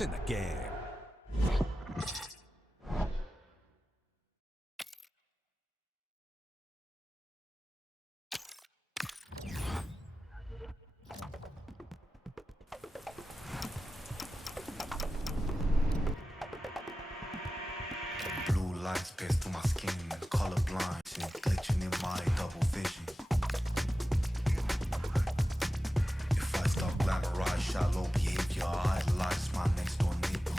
It's in the game. Blue lights pierce through my skin, colorblind, shit glitching in my double vision. If I start glamorize shallow behavior, I idolize my next door neighbor.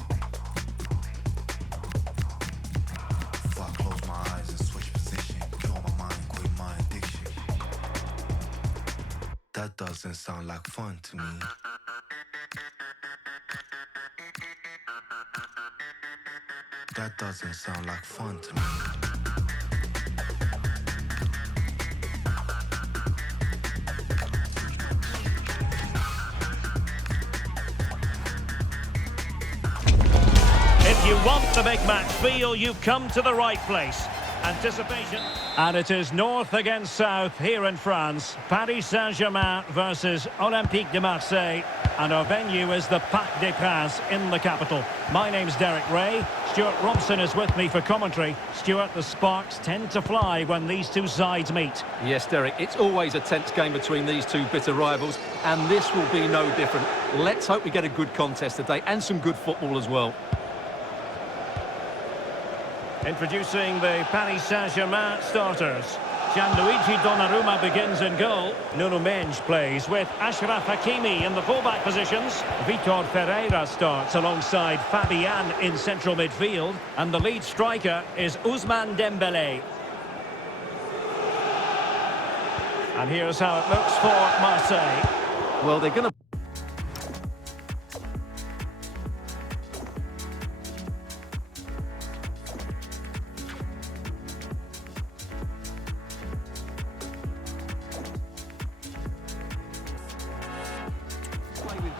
If I close my eyes and switch position, kill my mind, quit my addiction. That doesn't sound like fun to me. That doesn't sound like fun to me. If you want the big match feel, you've come to the right place. Anticipation. And it is north against south here in France. Paris Saint-Germain versus Olympique de Marseille. And our venue is the Parc des Princes in the capital. My name's Derek Ray. Stuart Robson is with me for commentary. Stuart, the sparks tend to fly when these two sides meet. Yes, Derek, it's always a tense game between these two bitter rivals, and this will be no different. Let's hope we get a good contest today, and some good football as well. Introducing the Paris Saint-Germain starters. Gianluigi Donnarumma begins in goal. Nuno Mendes plays with Achraf Hakimi in the fullback positions. Vitor Ferreira starts alongside Fabian in central midfield. And the lead striker is Ousmane Dembélé. And here's how it looks for Marseille. Well, they're going to...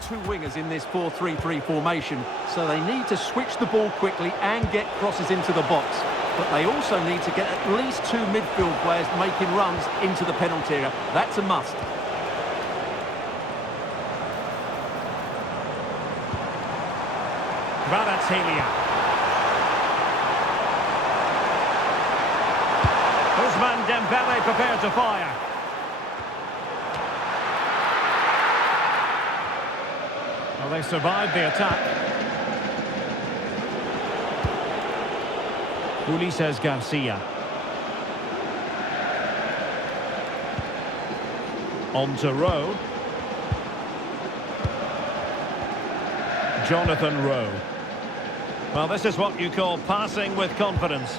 two wingers in this 4-3-3 formation, so they need to switch the ball quickly and get crosses into the box. But they also need to get at least two midfield players making runs into the penalty area. That's a must. Kvaratskhelia. Ousmane Dembélé prepared to fire. Well, they survived the attack. Ulises Garcia. On to Rowe. Jonathan Rowe. Well, this is what you call passing with confidence.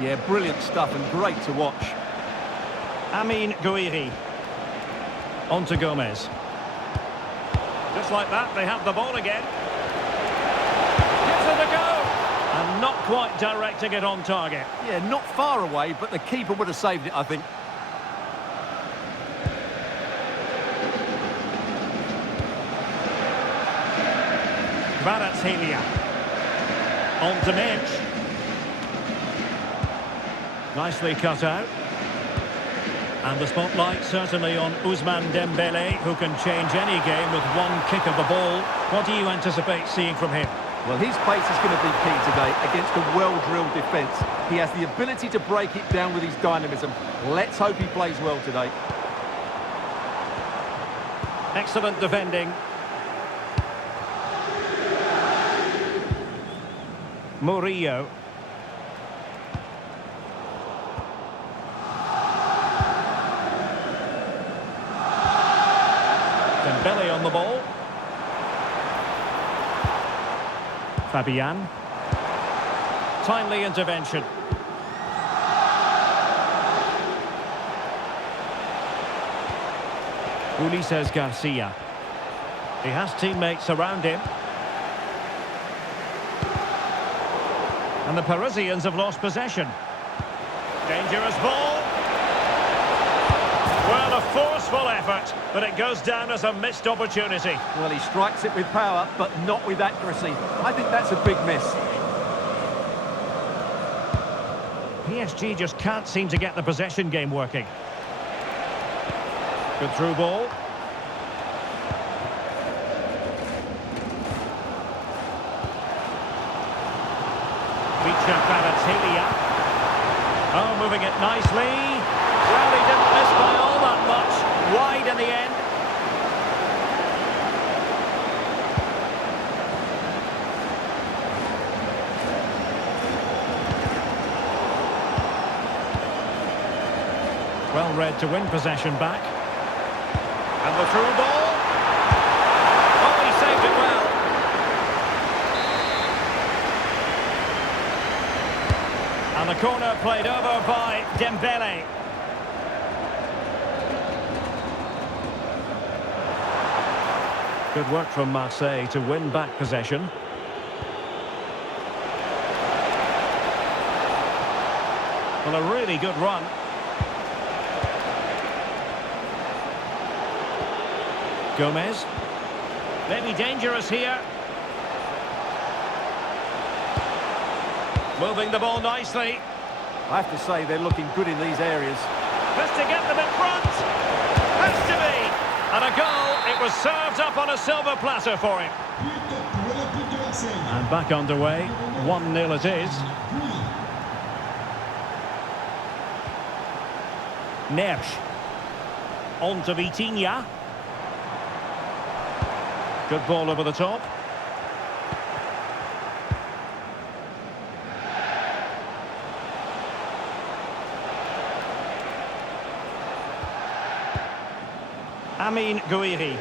Yeah, brilliant stuff and great to watch. Amine Gouiri. On to Gomez. Just like that, they have the ball again. Gives it a go! And not quite directing it on target. Yeah, not far away, but the keeper would have saved it, I think. Kvaratskhelia. On to Mendes. Nicely cut out. And the spotlight certainly on Ousmane Dembélé, who can change any game with one kick of the ball. What do you anticipate seeing from him? Well, his pace is going to be key today against a well-drilled defence. He has the ability to break it down with his dynamism. Let's hope he plays well today. Excellent defending. Murillo. Dembélé on the ball. Fabian. Timely intervention. Ulises Garcia. He has teammates around him. And the Parisians have lost possession. Dangerous ball. Well, a forceful effort, but it goes down as a missed opportunity. Well, he strikes it with power, but not with accuracy. I think that's a big miss. PSG just can't seem to get the possession game working. Good through ball. moving it nicely. Well, he didn't miss by all that much. Wide in the end. Well read to win possession back. And the through ball. Oh, he saved it well. And the corner played over by Dembele. Good work from Marseille to win back possession. Well, a really good run. Gomez. Maybe dangerous here. Moving the ball nicely. I have to say they're looking good in these areas. Has to get them in front. Has to be. And a goal. It was served up on a silver platter for him. And back underway. 1-0 it is. Nersch. On to Vitinha. Good ball over the top. Amine Gouiri.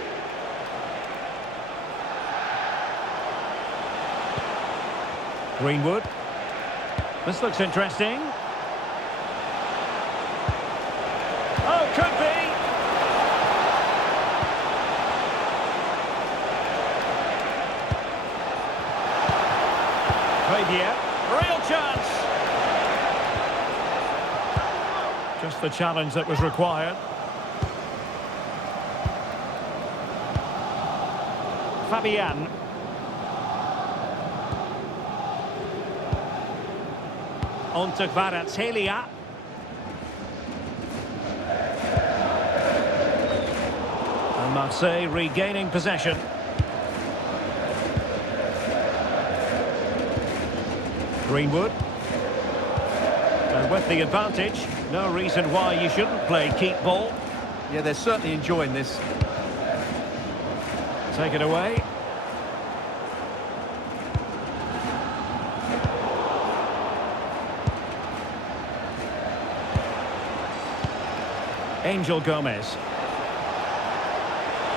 Greenwood. This looks interesting. Oh, could be. Fabian. Real chance. Just the challenge that was required. Fabian. On to Kvaratskhelia. And Marseille regaining possession. Greenwood. And with the advantage, no reason why you shouldn't play keep ball. Yeah, they're certainly enjoying this. Take it away. Angel Gomez.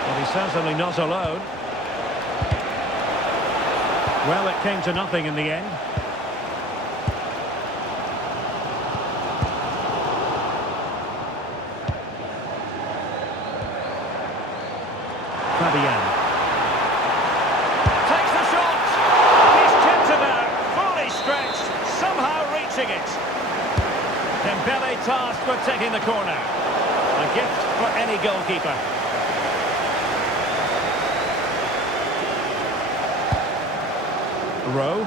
Well, he's certainly not alone. Well, it came to nothing in the end. Fabian. Takes the shot. He's tipped it out. Fully stretched. Somehow reaching it. Dembele tasked with taking the corner. A gift for any goalkeeper. Rowe.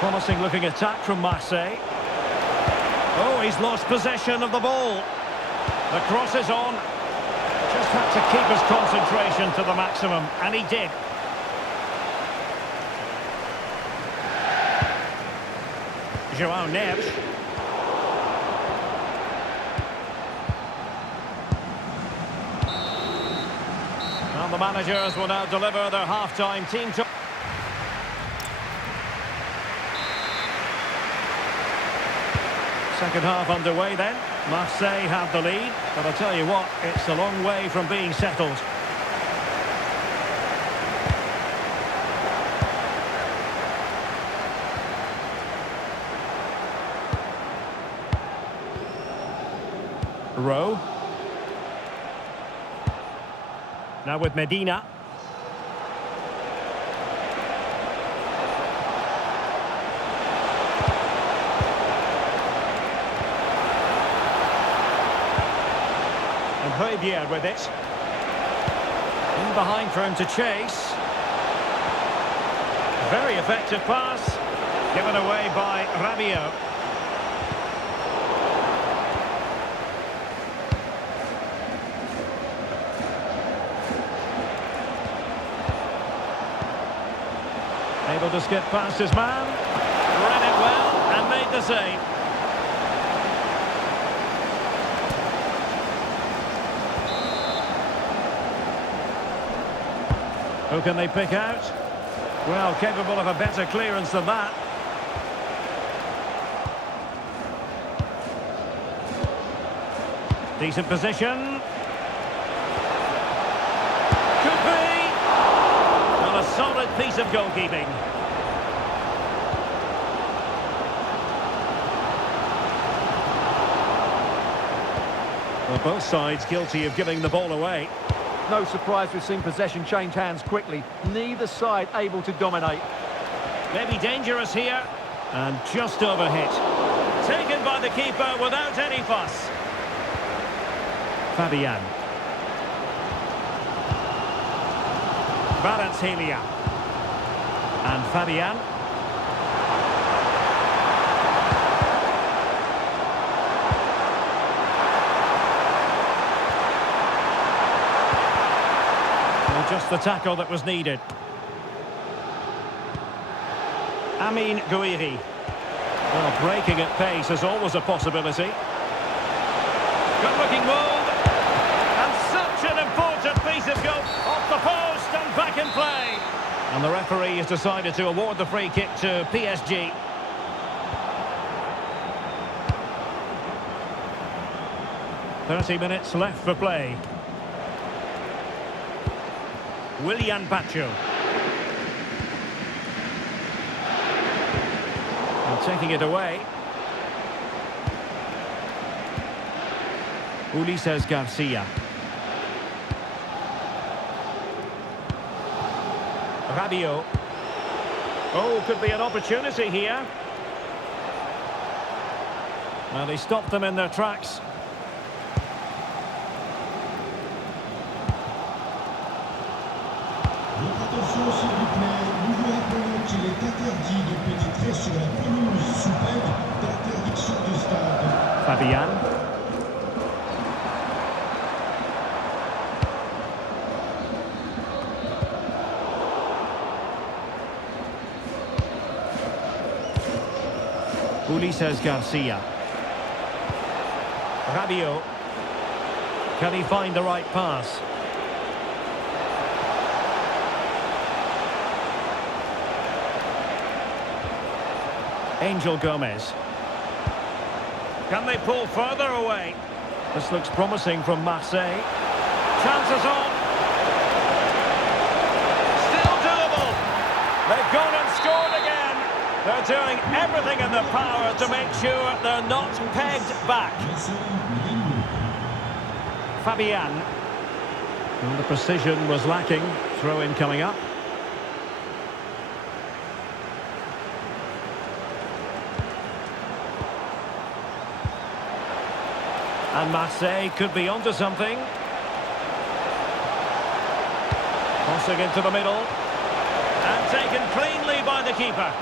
Promising looking attack from Marseille. Oh, he's lost possession of the ball. The cross is on. Just had to keep his concentration to the maximum, and he did. João Neves. And the managers will now deliver their half-time team to... Second half underway then. Marseille have the lead, but I tell you what, it's a long way from being settled. Rowe. Now with Medina. And Højbjerg with it. In behind for him to chase. Very effective pass. Given away by Rabiot. to skip past his man. Read it well and made the save. Who can they pick out? Well, capable of a better clearance than that. Decent position. Could be. Well, a solid piece of goalkeeping. Well, both sides guilty of giving the ball away. No surprise we've seen possession change hands quickly. Neither side able to dominate. Maybe dangerous here. And just overhit. Taken by the keeper without any fuss. Fabian. Kvaratskhelia. And Fabian. Well, just the tackle that was needed. Amine Gouiri. Well, breaking at pace is always a possibility. Good looking move. And such an important piece of goal. Off the post and back in play. And the referee has decided to award the free kick to PSG. "30 minutes left for play." Willian Pacho. And taking it away. Ulises Garcia. Rabiot. Oh, could be an opportunity here. Well, they stopped them in their tracks. Attention s'il vous plaît, nous vous rappelons qu'il est interdit de pénétrer sur la pelouse sous peine d'interdiction de stade. Fabian. Ulises Garcia. Rabiot. Can he find the right pass? Angel Gomez. Can they pull further away? This looks promising from Marseille. Chances on. Still doable. They've gone and scored again. They're doing everything in their power to make sure they're not pegged back. Fabian. Well, the precision was lacking. Throw-in coming up. And Marseille could be onto something. Crossing into the middle. And taken cleanly by the keeper.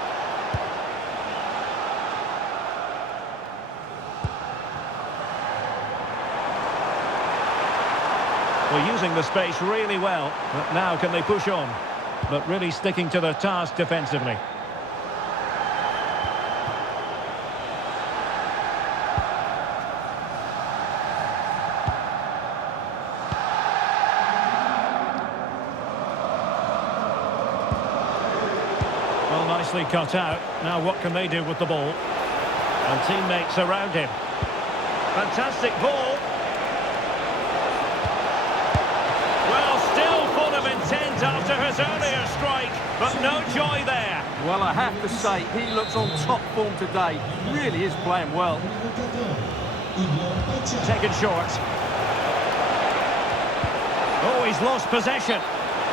Well, using the space really well. But now can they push on? But really sticking to their task defensively. Well, nicely cut out. Now what can they do with the ball? And teammates around him. Fantastic ball. Well, still full of intent after his earlier strike, but no joy there. Well, I have to say, he looks on top form today. Really is playing well. Taken short. Oh, he's lost possession.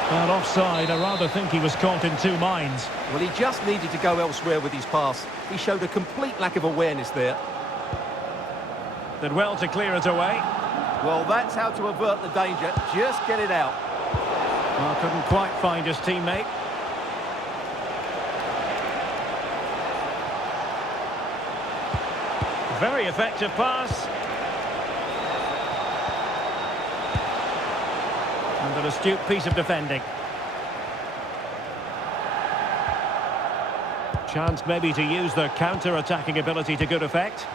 And offside, I rather think he was caught in two minds. Well, he just needed to go elsewhere with his pass. He showed a complete lack of awareness there. Did well to clear it away. Well, that's how to avert the danger. Just get it out. Well, couldn't quite find his teammate. Very effective pass. And an astute piece of defending. Chance maybe to use their counter-attacking ability to good effect.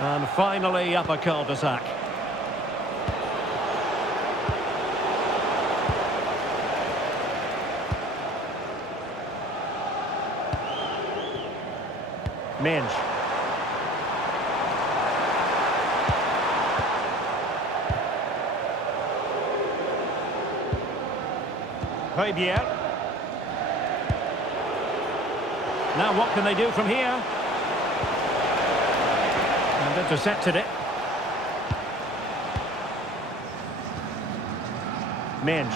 And finally up a cul-de-sac. Minge. Højbjerg. Now what can they do from here? And intercepted it. Minge.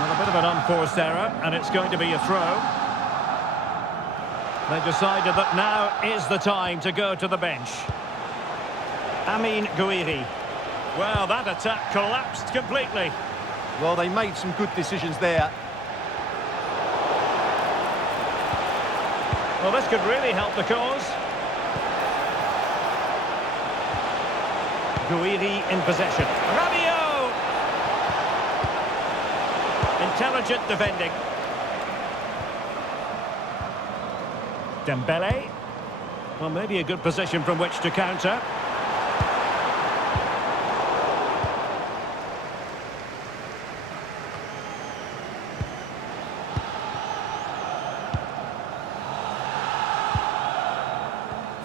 Well, a bit of an unforced error, and it's going to be a throw. They decided that now is the time to go to the bench. Amine Gouiri. Well, that attack collapsed completely. Well, they made some good decisions there. Well, this could really help the cause. Gouiri in possession. Rabiot! Intelligent defending. Dembele. Well, maybe a good position from which to counter.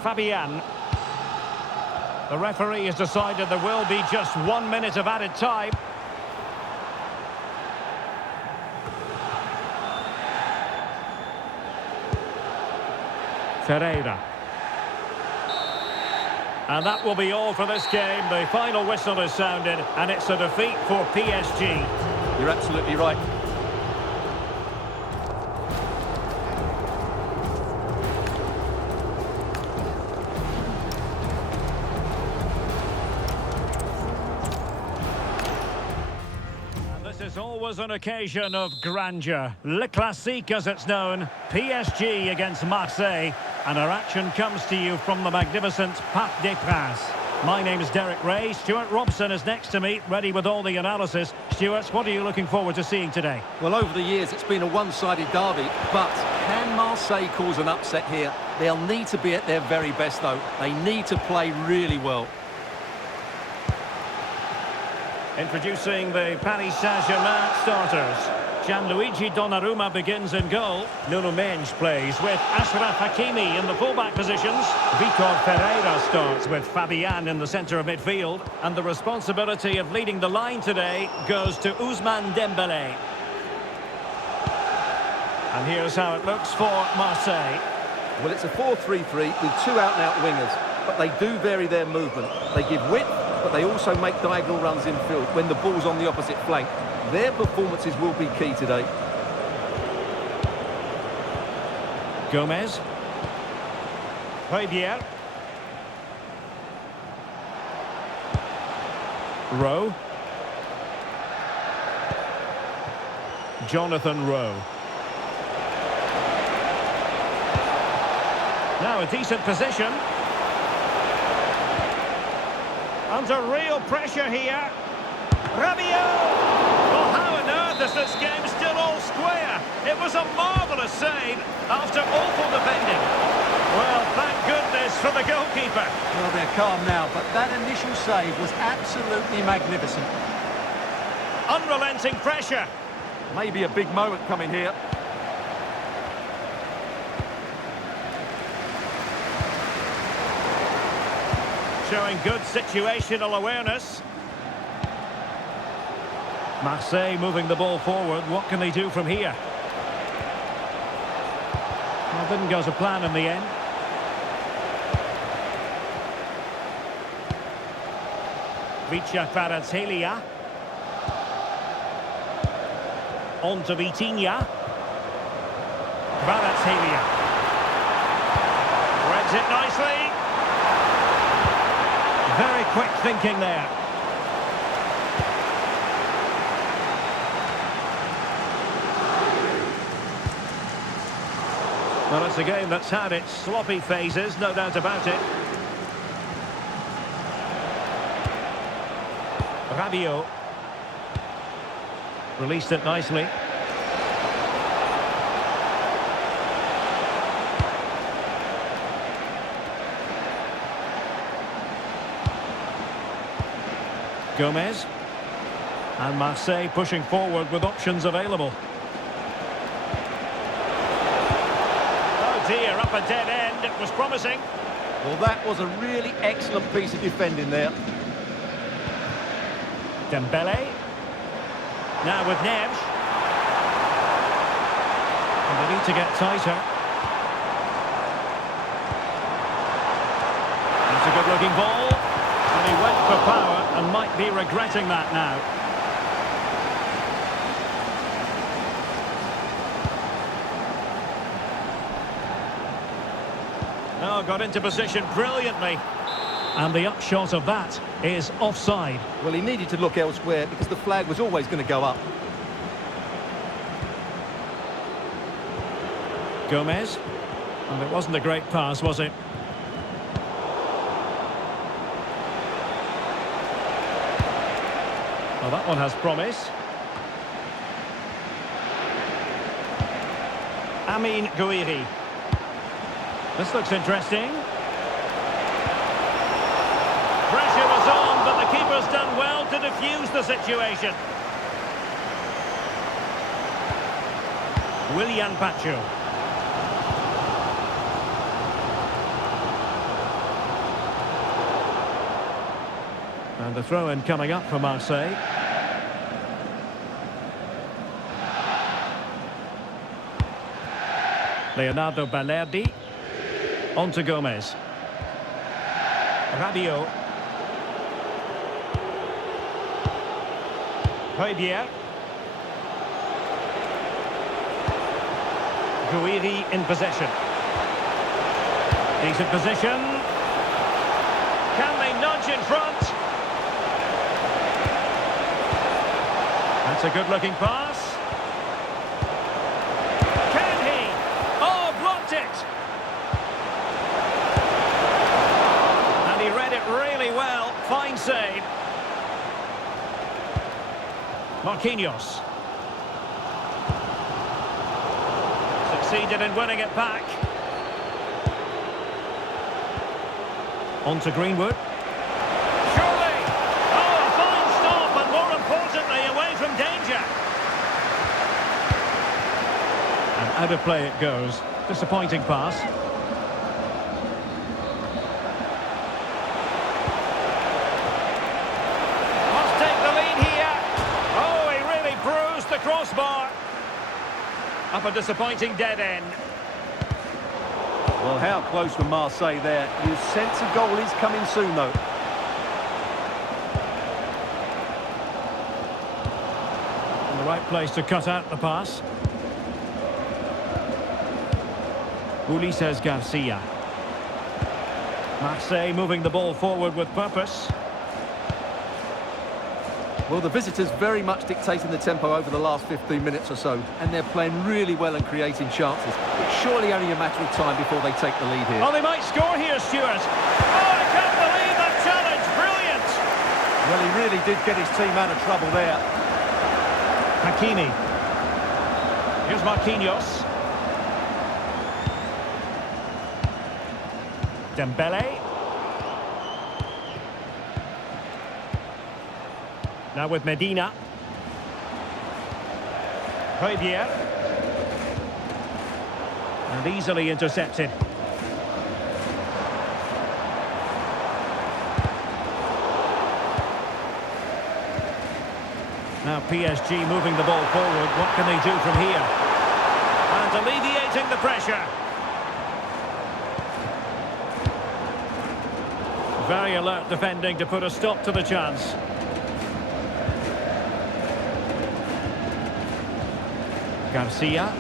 Fabian. The referee has decided there will be just 1 minute of added time. Ferreira. And that will be all for this game. The final whistle is sounded, and it's a defeat for PSG. You're absolutely right. This is always an occasion of grandeur. Le Classique, as it's known. PSG against Marseille. And our action comes to you from the magnificent Parc des Princes. My name is Derek Ray. Stuart Robson is next to me, ready with all the analysis. Stuart, what are you looking forward to seeing today? Well, over the years, it's been a one-sided derby. But can Marseille cause an upset here? They'll need to be at their very best, though. They need to play really well. Introducing the Paris Saint-Germain starters. Gianluigi Donnarumma begins in goal. Nuno Mendes plays with Achraf Hakimi in the fullback positions. Vitor Ferreira starts with Fabian in the centre of midfield. And the responsibility of leading the line today goes to Ousmane Dembele. And here's how it looks for Marseille. Well, it's a 4-3-3 with two out-and-out wingers. But they do vary their movement. They give width, but they also make diagonal runs infield when the ball's on the opposite flank. Their performances will be key today. Gomez. Højbjerg. Rowe. Jonathan Rowe. Now a decent position. Under real pressure here. Rabiot! Well, how on earth is this game still all square? It was a marvellous save after awful defending. Well, thank goodness for the goalkeeper. Well, they're calm now, but that initial save was absolutely magnificent. Unrelenting pressure. Maybe a big moment coming here. Showing good situational awareness. Marseille moving the ball forward. What can they do from here? Well, didn't go to plan in the end. Vicha Kvaratskhelia. On to Vitinha. Kvaratskhelia. Threads it nicely. Very quick thinking there. Well, it's a game that's had its sloppy phases, no doubt about it. Rabiot. Released it nicely. Gomez. And Marseille pushing forward with options available. Oh dear, up a dead end. It was promising. Well, that was a really excellent piece of defending there. Dembele. Now with Neves. And they need to get tighter. That's a good-looking ball. And he went for power and might be regretting that now. Oh, got into position brilliantly. And the upshot of that is offside. Well, he needed to look elsewhere because the flag was always going to go up. Gomez. And it wasn't a great pass, was it? Well, that one has promise. Amine Gouiri. This looks interesting. Pressure was on, but the keeper's done well to defuse the situation. Willian Pacho. And the throw-in coming up for Marseille. Leonardo Balerdi. On to Gomez. Rabiot. Højbjerg. Gouiri in possession. Decent position. Can they nudge in front? That's a good-looking pass. Can he? Oh, blocked it! And he read it really well. Fine save. Marquinhos. Succeeded in winning it back. On to Greenwood. Surely! Oh, a fine stop, and more importantly, away from danger. And out of play it goes. Disappointing pass. Must take the lead here. Oh, he really bruised the crossbar. Up a disappointing dead end. Well, how close were Marseille there? You sense a goal is coming soon, though. In the right place to cut out the pass. Ulises Garcia. Marseille moving the ball forward with purpose. Well, the visitors very much dictating the tempo over the last 15 minutes or so, and they're playing really well and creating chances. It's surely only a matter of time before they take the lead here. Oh, they might score here, Stuart. Oh, I can't believe that challenge. Brilliant. Well, he really did get his team out of trouble there. Hakimi. Here's Marquinhos. Dembele. Now with Medina. Højbjerg. And easily intercepted. Now PSG moving the ball forward. What can they do from here? And alleviating the pressure. Very alert defending to put a stop to the chance. Garcia.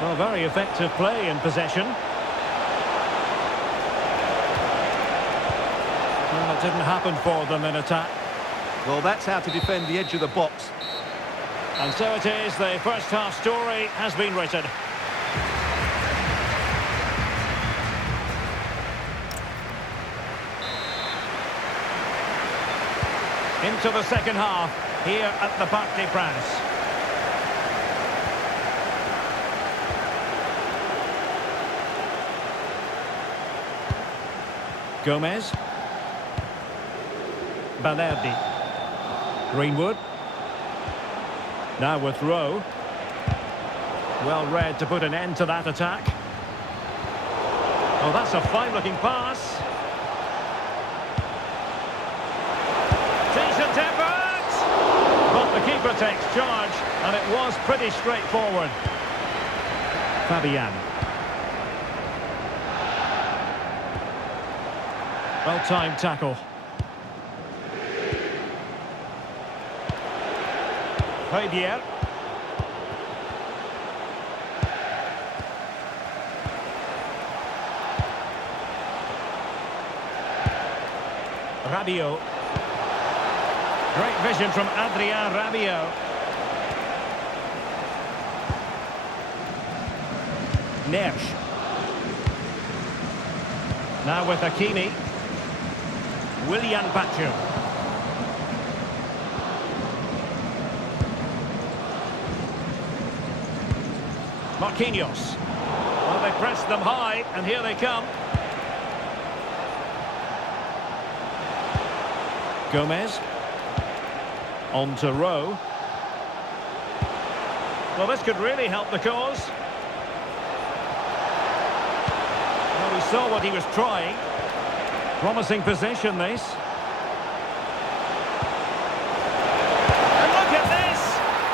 Well, very effective play in possession. Well, it didn't happen for them in attack. Well, that's how to defend the edge of the box. And so it is, the first half story has been written. Into the second half here at the Parc des Princes. Gomez. Balerdi. Greenwood. Now with Rowe. Well read to put an end to that attack. Oh, that's a fine-looking pass. Decent effort! But the keeper takes charge, and it was pretty straightforward. Fabian. Well-timed tackle. Højbjerg. Rabiot. Great vision from Adrien Rabiot. Neres. Now with Hakimi. Willian Pacho. Marquinhos. Well, they pressed them high, and here they come. Gomez. On to Rowe. Well, this could really help the cause. Well, we saw what he was trying. Promising possession, this. And look at this!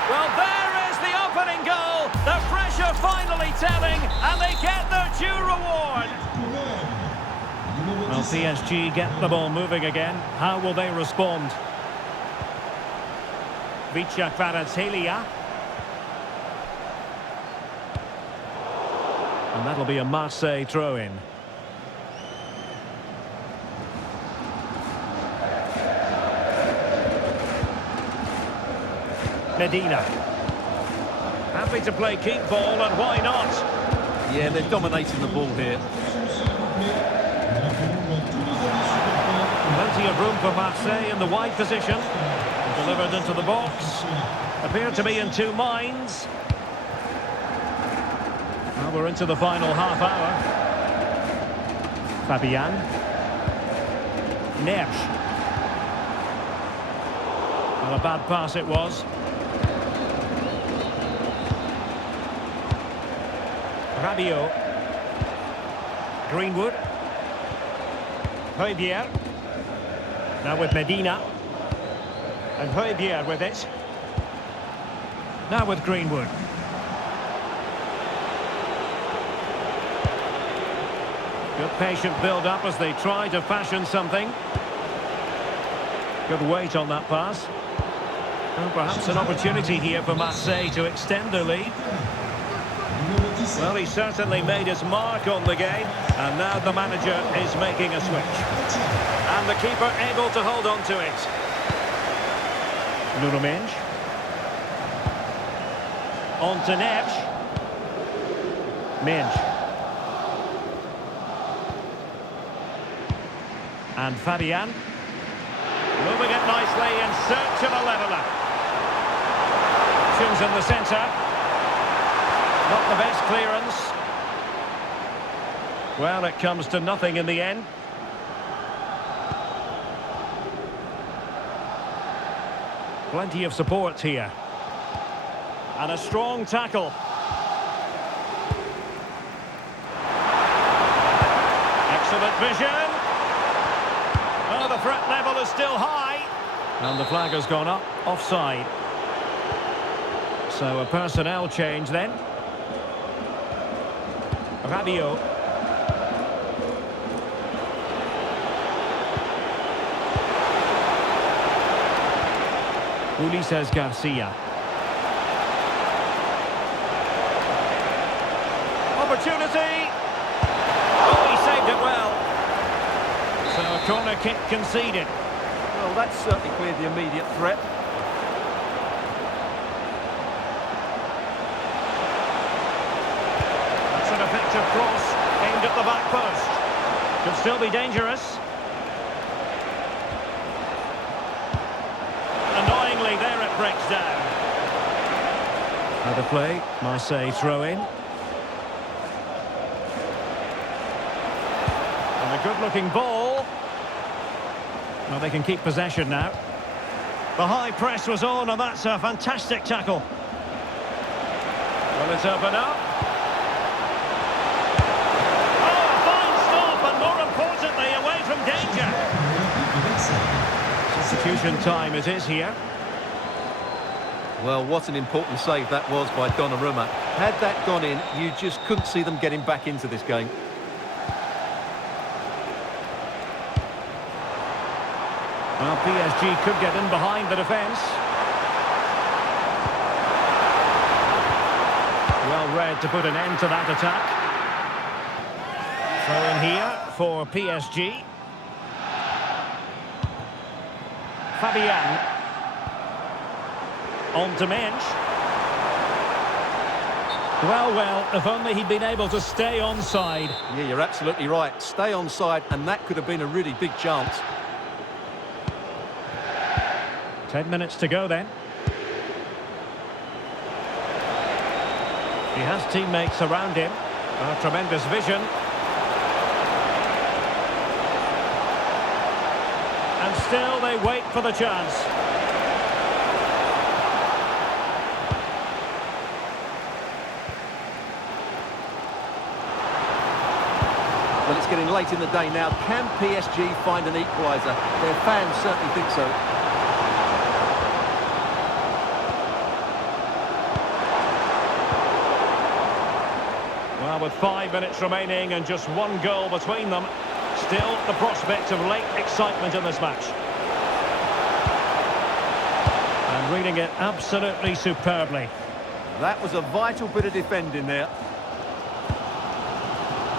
Well, there is the opening goal. The pressure finally telling, and they get their due reward. Well, PSG get the ball moving again. How will they respond? Vicha Kvaratskhelia. And that'll be a Marseille throw-in. Medina. Happy to play keep ball, and why not? Yeah, they're dominating the ball here. Plenty of room for Marseille in the wide position. Delivered into the box. Appear to be in two minds. Well, we're into the final half hour. Fabian. Neres. Well, a bad pass it was. Rabiot. Greenwood. Højbjerg. Now with Medina. And Højbjerg with it. Now with Greenwood. Good patient build-up as they try to fashion something. Good weight on that pass. Well, perhaps an opportunity here for Marseille to extend their lead. Well, he certainly made his mark on the game, and now the manager is making a switch. And the keeper able to hold on to it. Nuno Mendes. On to Neres. Mendes. And Fabian. Moving it nicely in search of a leveller. Options in the centre. Not the best clearance. Well, it comes to nothing in the end. Plenty of support here. And a strong tackle. Excellent vision. Oh, the threat level is still high. And the flag has gone up, offside. So a personnel change then. Rabiot. Ulises Garcia. Opportunity. Oh, he saved it well. So a corner kick conceded. Well, that's certainly cleared the immediate threat. That's an effective cross aimed at the back post. Could still be dangerous. breaks down. Another play, Marseille throw in. And a good-looking ball. Well, they can keep possession now. The high press was on, and that's a fantastic tackle. Well, it's open up. Oh, a fine stop, and more importantly, away from danger. Substitution time it is here. Well, what an important save that was by Donnarumma. Had that gone in, you just couldn't see them getting back into this game. Well, PSG could get in behind the defence. Well read to put an end to that attack. Throw in here for PSG. Fabian. On to Mensch. Well, if only he'd been able to stay onside. Yeah, you're absolutely right. Stay onside, and that could have been a really big chance. 10 minutes to go then. He has teammates around him. A tremendous vision. And still they wait for the chance. Well, it's getting late in the day now. Can PSG find an equaliser? Their fans certainly think so. Well, with 5 minutes remaining and just one goal between them, still the prospect of late excitement in this match. And reading it absolutely superbly. That was a vital bit of defending there.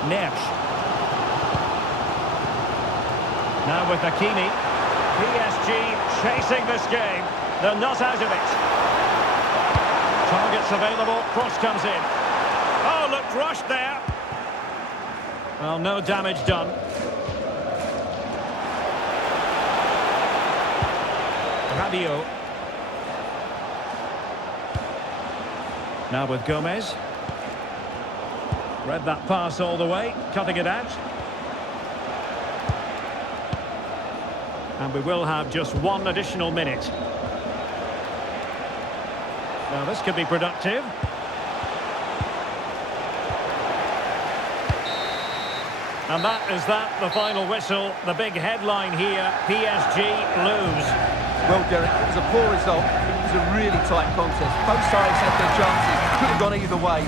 Nersch. Now with Hakimi. PSG chasing this game. They're not out of it. Targets available. Cross comes in. Oh, looked rushed there. Well, no damage done. Rabiot. Now with Gomez. Read that pass all the way, cutting it out. And we will have just one additional minute. Now this could be productive. And that is the final whistle. The big headline here, PSG lose. Well, Derek, it was a poor result. It was a really tight contest. Both sides had their chances. Could have gone either way.